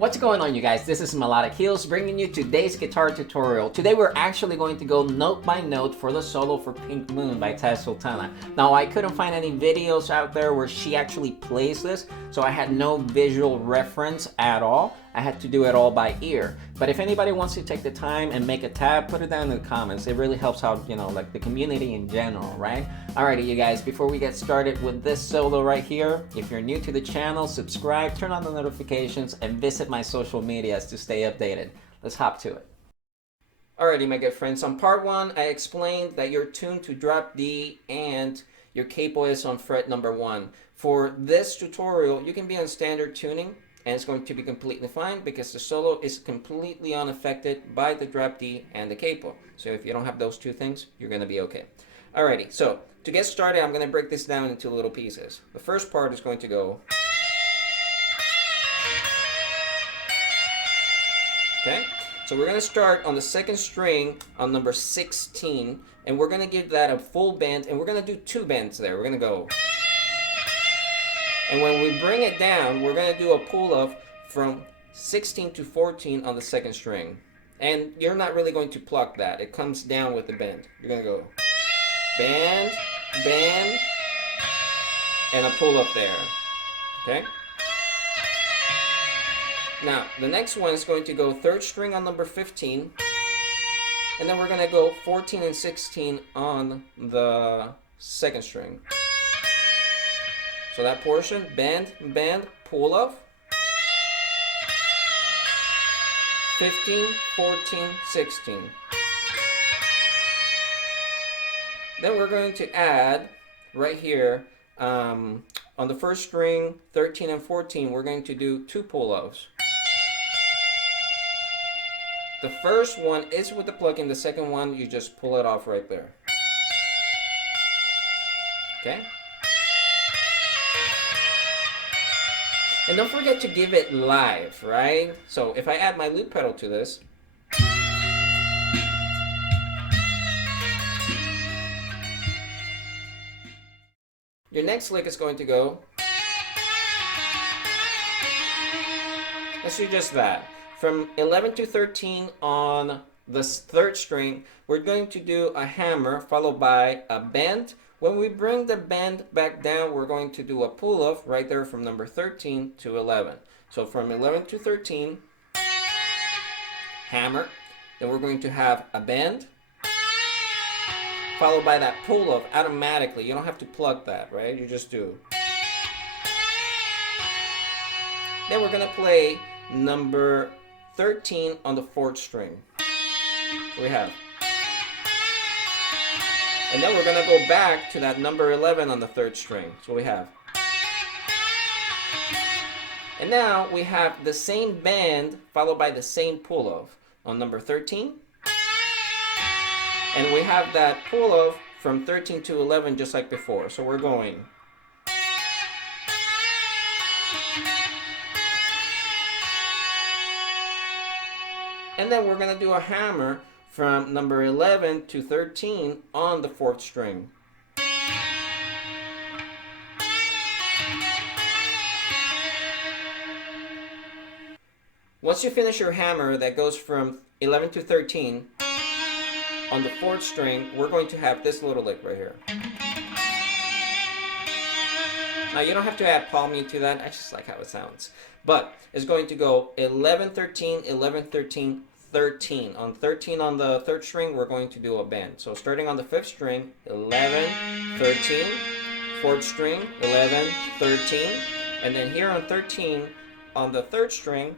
What's going on, you guys? This is Melodic Heels bringing you today's guitar tutorial. Today we're actually going to go note by note for the solo for Pink Moon by Tash Sultana. Now, I couldn't find any videos out there where she actually plays this, so I had no visual reference at all. I had to do it all by ear. But if anybody wants to take the time and make a tab, put it down in the comments. It really helps out, you know, like the community in general, right? Alrighty, you guys, before we get started with this solo right here, if you're new to the channel, subscribe, turn on the notifications, and visit my social medias to stay updated. Let's hop to it. Alrighty, my good friends, on part one, I explained that you're tuned to drop D and your capo is on fret number 1. For this tutorial, you can be on standard tuning, and it's going to be completely fine because the solo is completely unaffected by the drop D and the capo. So if you don't have those two things, you're going to be okay. Alrighty, so to get started, I'm going to break this down into little pieces. The first part is going to go. Okay, so we're going to start on the second string on number 16, and we're going to give that a full bend, and we're going to do 2 bends there. We're going to go. And when we bring it down, we're going to do a pull-off from 16 to 14 on the second string. And you're not really going to pluck that. It comes down with the bend. You're going to go bend, bend, and a pull-up there. Okay? Now, the next one is going to go 3rd string on number 15. And then we're going to go 14 and 16 on the 2nd string. So that portion, bend, bend, pull off, 15, 14, 16. Then we're going to add right here on the 1st string, 13 and 14, we're going to do 2 pull-offs. The first one is with the plugin, the second one, you just pull it off right there. Okay? And don't forget to give it live, right? So if I add my loop pedal to this, your next lick is going to go. Let's do just that. From 11 to 13 on the 3rd string, we're going to do a hammer followed by a bend. When we bring the bend back down, we're going to do a pull-off right there from number 13 to 11. So from 11 to 13, hammer. Then we're going to have a bend, followed by that pull-off automatically. You don't have to plug that, right? You just do. Then we're going to play number 13 on the 4th string. So we have. And then we're going to go back to that number 11 on the 3rd string. So we have. And now we have the same bend followed by the same pull-off on number 13. And we have that pull-off from 13 to 11 just like before. So we're going. And then we're going to do a hammer from number 11 to 13 on the 4th string. Once you finish your hammer that goes from 11 to 13 on the 4th string, we're going to have this little lick right here. Now you don't have to add palm mute to that, I just like how it sounds. But it's going to go 11, 13, 11, 13, 13. On 13 on the 3rd string, we're going to do a bend. So starting on the 5th string, 11, 13, 4th string, 11, 13, and then here on 13 on the 3rd string,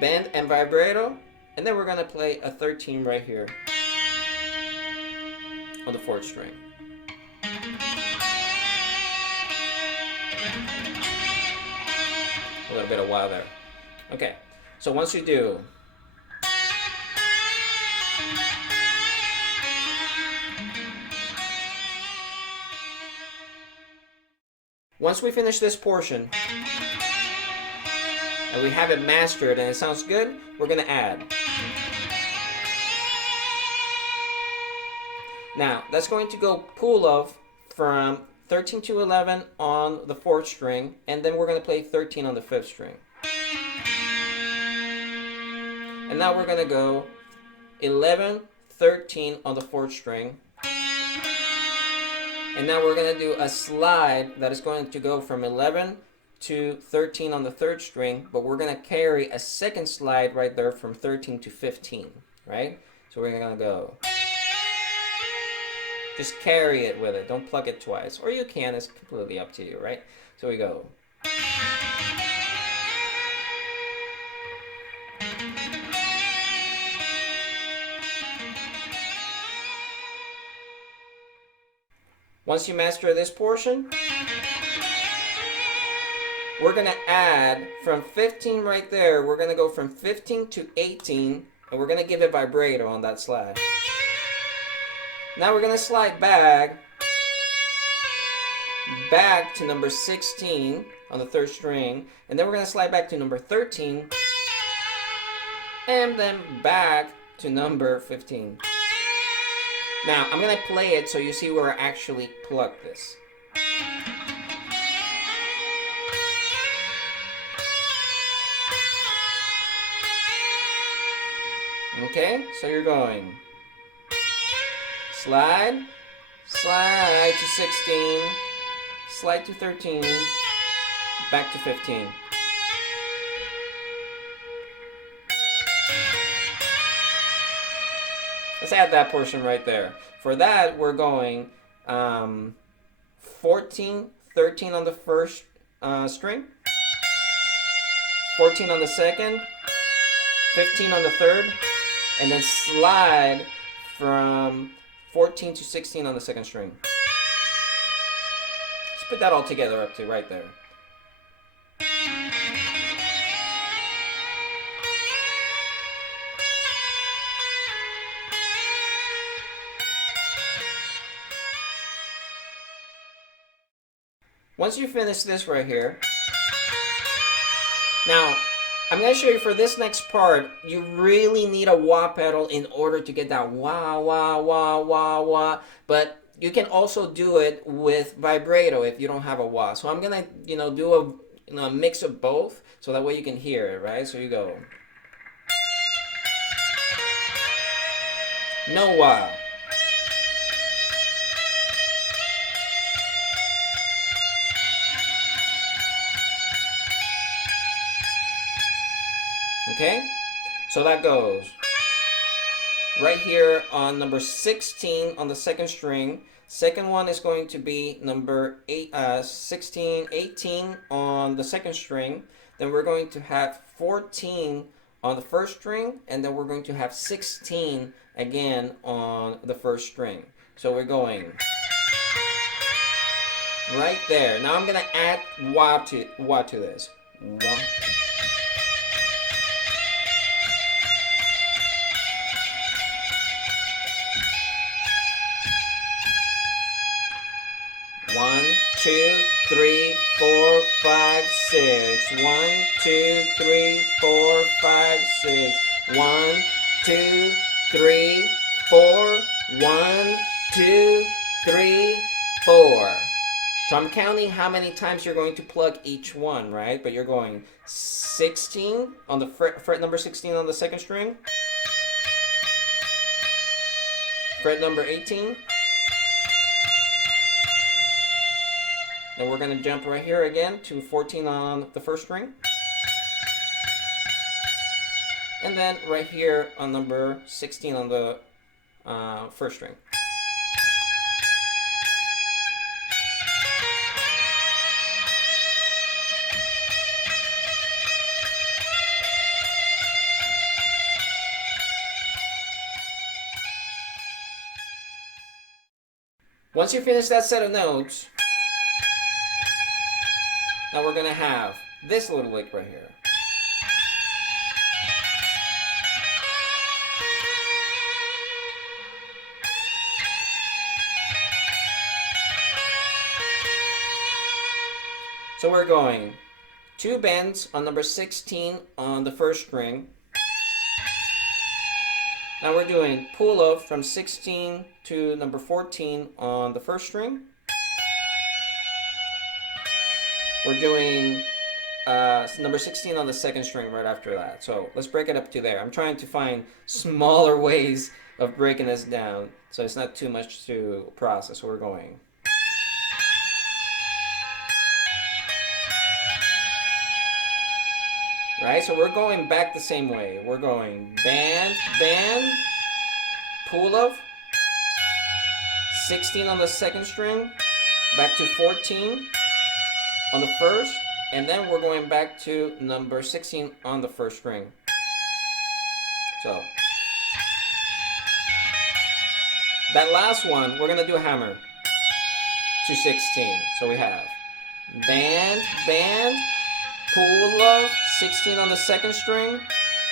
bend and vibrato, and then we're going to play a 13 right here on the 4th string. A little bit of wow there. Okay, so once you do, once we finish this portion, and we have it mastered and it sounds good, we're going to add. Now, that's going to go pull off from 13 to 11 on the 4th string, and then we're going to play 13 on the 5th string. And now we're going to go 11, 13 on the 4th string. And now we're going to do a slide that is going to go from 11 to 13 on the 3rd string, but we're going to carry a second slide right there from 13 to 15, right? So we're going to go. Just carry it with it. Don't pluck it twice. Or you can. It's completely up to you, right? So we go. Once you master this portion, we're going to add from 15 right there. We're going to go from 15 to 18, and we're going to give it vibrato on that slide. Now we're going to slide back to number 16 on the 3rd string, and then we're going to slide back to number 13, and then back to number 15. Now I'm going to play it so you see where I actually pluck this. Okay, so you're going slide, slide to 16, slide to 13, back to 15. Let's add that portion right there. For that, we're going 14, 13 on the 1st string, 14 on the 2nd, 15 on the 3rd, and then slide from 14 to 16 on the 2nd string. Let's put that all together up to right there. Once you finish this right here, now I'm going to show you for this next part, you really need a wah pedal in order to get that wah, wah, wah, wah, wah. But you can also do it with vibrato if you don't have a wah. So I'm going to, do a mix of both so that way you can hear it, right? So you go. No wah. Okay, so that goes right here on number 16 on the 2nd string. Second one is going to be number 16, 18 on the 2nd string. Then we're going to have 14 on the 1st string, and then we're going to have 16 again on the 1st string. So we're going right there. Now I'm gonna add wah to this. Wah. One, two, three, 4, 5, 6. 1, 2, 3, 4, 5, 6. 1, 2, 3, 4. 1, 2, 3, 4. So I'm counting how many times you're going to plug each one, right? But you're going 16 on the fret number 16 on the 2nd string. Fret number 18. Then we're going to jump right here again to 14 on the 1st string. And then right here on number 16 on the 1st string. Once you finish that set of notes, now we're going to have this little lick right here. So we're going 2 bends on number 16 on the 1st string. Now we're doing pull up from 16 to number 14 on the 1st string. we're doing number 16 on the second string right after that. So let's break it up to there. I'm trying to find smaller ways of breaking this down so it's not too much to process. So we're going. Right, so we're going back the same way. We're going band, band, pull of, 16 on the second string, back to 14 on the first, and then we're going back to number 16 on the first string. So that last one, we're gonna do a hammer to 16. So we have band, band, pull of, 16 on the second string,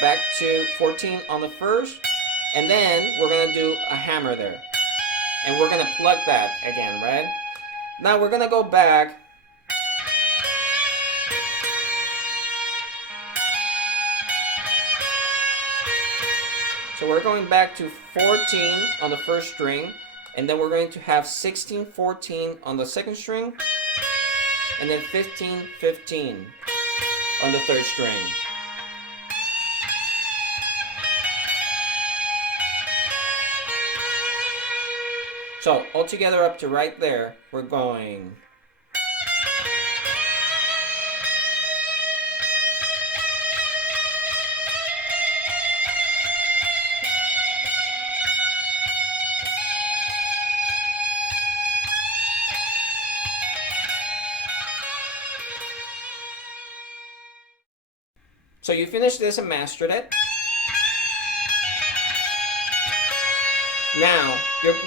back to 14 on the first, and then we're gonna do a hammer there. And we're gonna plug that again, right? Now we're gonna go back. So we're going back to 14 on the first string, and then we're going to have 16, 14 on the second string, and then 15, 15 on the third string. So all together up to right there, we're going. So you finish this and mastered it. Now,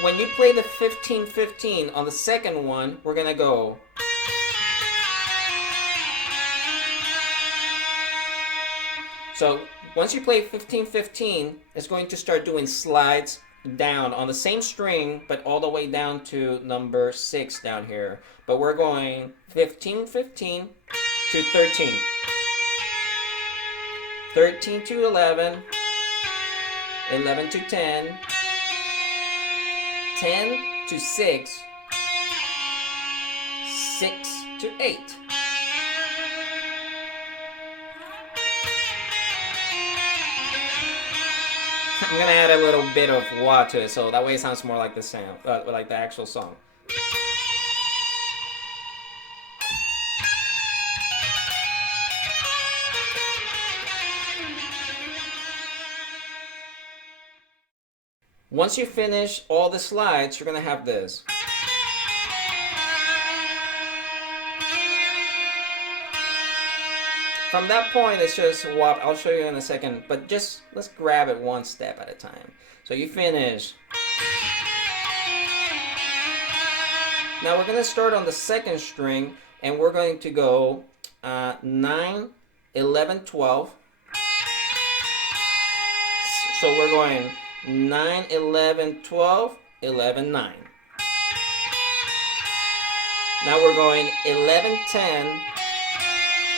when you play the 15-15 on the second one, we're gonna go. So once you play 15-15, it's going to start doing slides down on the same string, but all the way down to number 6 down here. But we're going 15-15 to 13. 13 to 11, 11 to 10, 10 to 6, 6 to 8. I'm gonna add a little bit of wah to it, so that way it sounds more like the sound, like the actual song. Once you finish all the slides, you're gonna have this. From that point, it's just wop. I'll show you in a second, but just let's grab it one step at a time. So you finish. Now we're gonna start on the second string, and we're going to go 9, 11, 12. So we're going 9, 11, 12, 11, 9. Now we're going 11, 10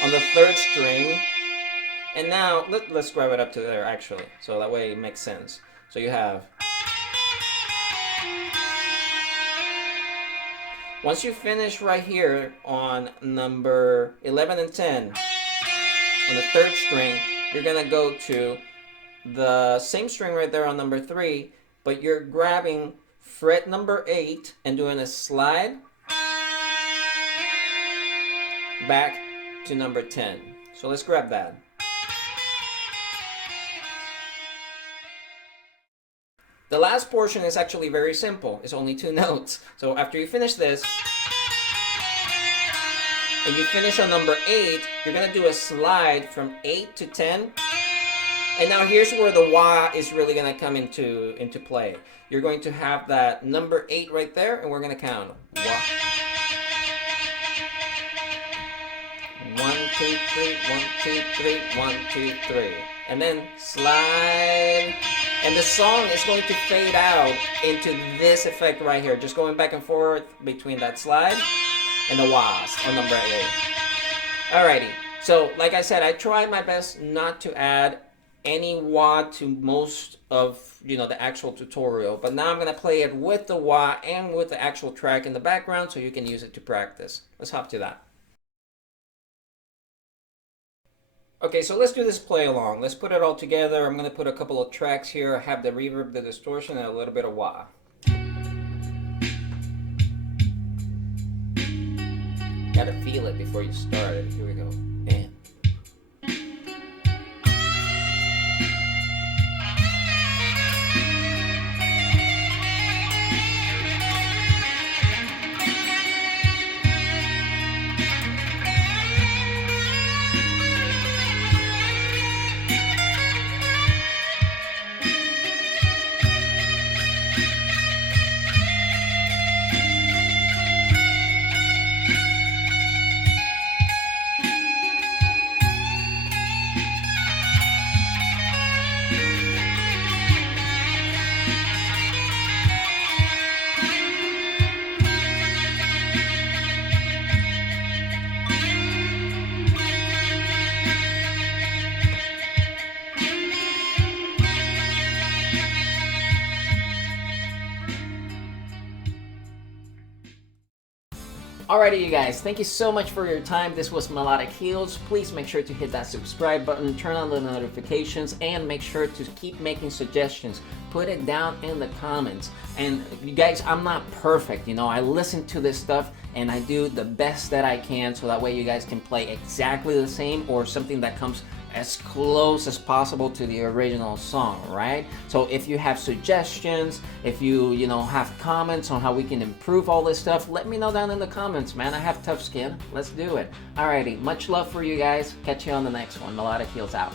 on the third string. And now let's grab it up to there actually, so that way it makes sense. So you have. Once you finish right here on number 11 and 10 on the third string, you're gonna go to the same string right there on number 3, but you're grabbing fret number 8 and doing a slide back to number 10. So let's grab that. The last portion is actually very simple. It's only 2 notes. So after you finish this, and you finish on number 8, you're gonna do a slide from 8 to 10. And now here's where the wah is really gonna come into play. You're going to have that number 8 right there, and we're gonna count. Wah. 1, 2, 3, 1, 2, 3, 1, 2, 3. And then slide. And the song is going to fade out into this effect right here, just going back and forth between that slide and the wahs on number 8. Alrighty, so like I said, I tried my best not to add any wah to most of the actual tutorial, but now I'm going to play it with the wah and with the actual track in the background so you can use it to practice. Let's hop to that. Okay, so let's do this play along. Let's put it all together. I'm gonna put a couple of tracks here. I have the reverb, the distortion, and a little bit of wah. Gotta feel it before you start it. Here we go. And alrighty, you guys, thank you so much for your time. This was Melodic Heals. Please make sure to hit that subscribe button, turn on the notifications, and make sure to keep making suggestions. Put it down in the comments. And you guys, I'm not perfect, you know, I listen to this stuff and I do the best that I can so that way you guys can play exactly the same or something that comes as close as possible to the original song, right? So if you have suggestions, if you have comments on how we can improve all this stuff, let me know down in the comments, man. I have tough skin. Let's do it. Alrighty, much love for you guys. Catch you on the next one. Melodic Heals out.